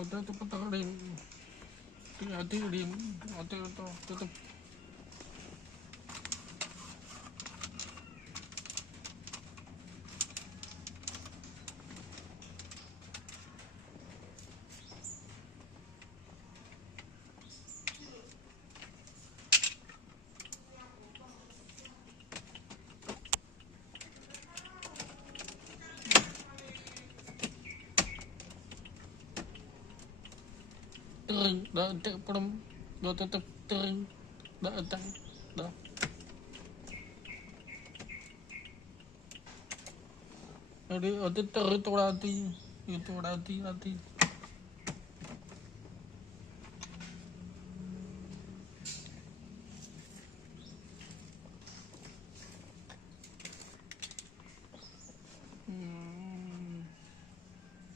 udah cepet rim. Hati-hati rim. Hati itu tutup. Tering, dah tak perem, dah tetap tering, dah tak, dah. Jadi ada itu hati.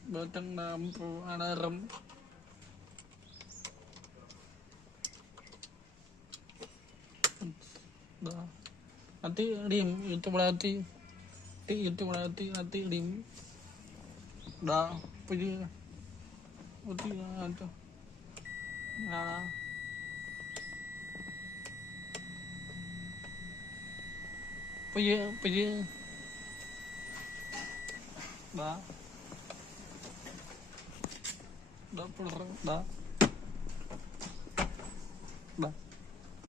Batang nampu alarm. Dah. Nanti rim itu berarti rim. Dah, pergi. Pergi itu. Nah. Pergi. Dah. Dah. Dah.